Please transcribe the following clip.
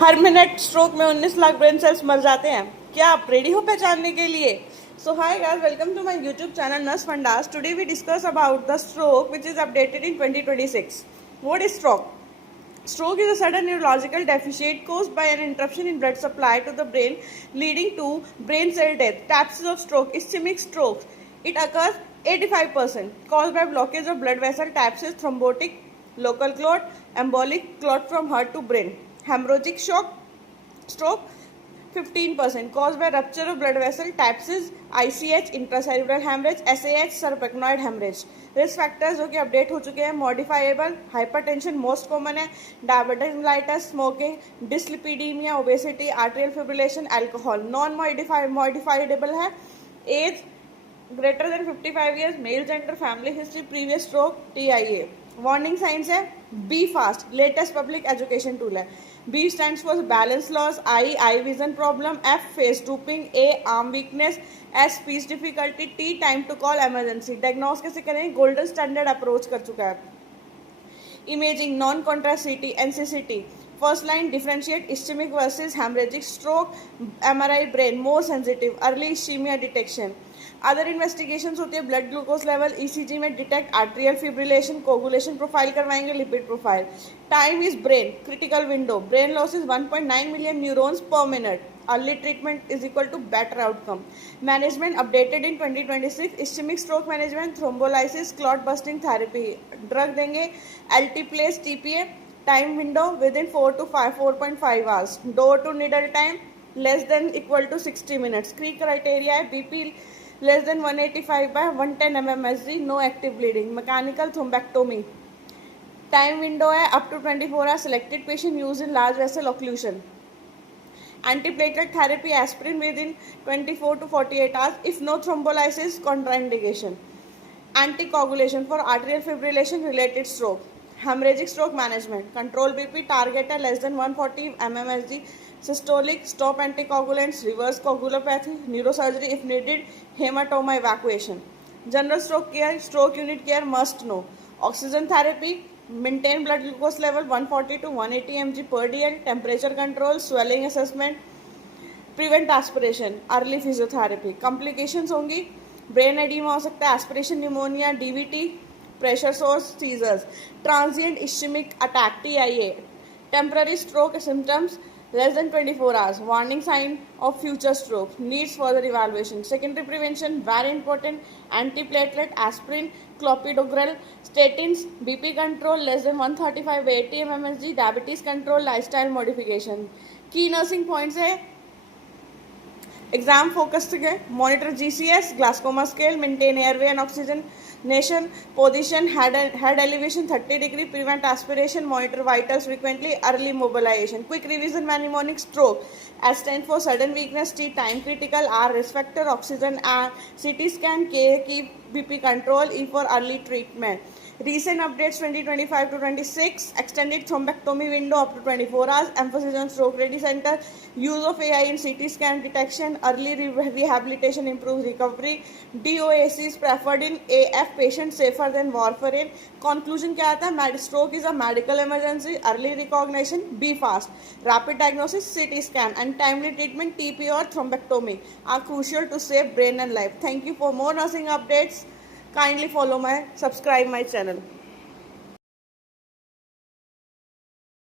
हर minute stroke में 19 lakh brain cells मर जाते हैं। क्या आप रेडी हो पहचानने के लिए? So hi guys, welcome to my YouTube channel nurse fundas. Today we discuss about the stroke which is updated in 2026. What is stroke? Stroke is a sudden neurological deficit caused by an interruption in blood supply to the brain, leading to brain cell death. Types of stroke: ischemic stroke. It occurs 85% caused by blockage of blood vessel. Types is thrombotic, local clot, embolic clot from heart to brain. Hemorrhagic stroke 15% caused by rupture of blood vessel. Types is ICH, intracerebral hemorrhage, SAH, subarachnoid hemorrhage. Risk factors जो कि update हो चुके हैं: modifiable, hypertension most common है, diabetes mellitus, smoking, dyslipidemia, obesity, arterial fibrillation, alcohol. Non modifiable है age greater than 55 years, male gender, family history, previous stroke, TIA। Warning signs है be fast, latest public education tool है। B stands for balance loss, I eye vision problem, F face drooping, A arm weakness, S speech difficulty, T time to call emergency। Diagnose कैसे करें? Golden standard approach कर चुका है। Imaging, non contrast CT, NCCT। First line differentiate ischemic versus hemorrhagic stroke, MRI brain more sensitive, early ischemia detection. Other investigations होती है blood glucose level, ECG में detect atrial fibrillation, coagulation profile करवाएंगे, lipid profile. Time is brain critical window, brain loss is 1.9 million neurons per minute. Early treatment is equal to better outcome. Management updated in 2026, ischemic stroke management, thrombolysis, clot busting therapy. Drug देंगे alteplase TPA। Time window within 4.5 hours. Door to needle time less than equal to 60 minutes. क्री criteria है BP less than 185 by 110 mmHg, no active bleeding. Mechanical thrombectomy. Time window है up to 24 hours. Selected patient used in large vessel occlusion. Antiplatelet therapy, aspirin within 24 to 48 hours. If no thrombolysis, contraindication. Anticoagulation for arterial fibrillation related stroke. Hemorrhagic stroke management. Control BP, target है less than 140 mmHg. Systolic, stop anticoagulants, reverse coagulopathy, neurosurgery if needed, hematoma evacuation. General stroke care, stroke unit care must know. Oxygen therapy, maintain blood glucose level 140 to 180 mg per dl, temperature control, swelling assessment, prevent aspiration, early physiotherapy. Complications होंगी brain edema हो सकता है, aspiration pneumonia, DVT, pressure sores, seizures, transient ischemic attack, TIA, temporary stroke symptoms less than 24 hours, warning sign of future stroke, needs further evaluation. Secondary prevention very important: antiplatelet, aspirin, clopidogrel, statins, BP control less than 135 by 80 mmHg, diabetes control, lifestyle modification. Key nursing points है exam focused है, monitor GCS, Glasgow coma scale, maintain airway and oxygenation, position head elevation 30 degree, prevent aspiration, monitor vitals frequently, early mobilization. Quick revision mnemonic stroke, S stand for sudden weakness, T time critical, R risk factor, oxygen, CT scan, K keep BP control, E for early treatment. Recent updates 2025 to 26, extended thrombectomy window up to 24 hours, emphasis on stroke ready center, use of AI in CT scan detection, early rehabilitation improves recovery, DOAC is preferred in AF patients safer than warfarin. Conclusion क्या आता है? Stroke is a medical emergency, early recognition, be fast, rapid diagnosis, CT scan and timely treatment, TP or thrombectomy are crucial to save brain and life. Thank you. For more nursing updates, kindly subscribe my channel.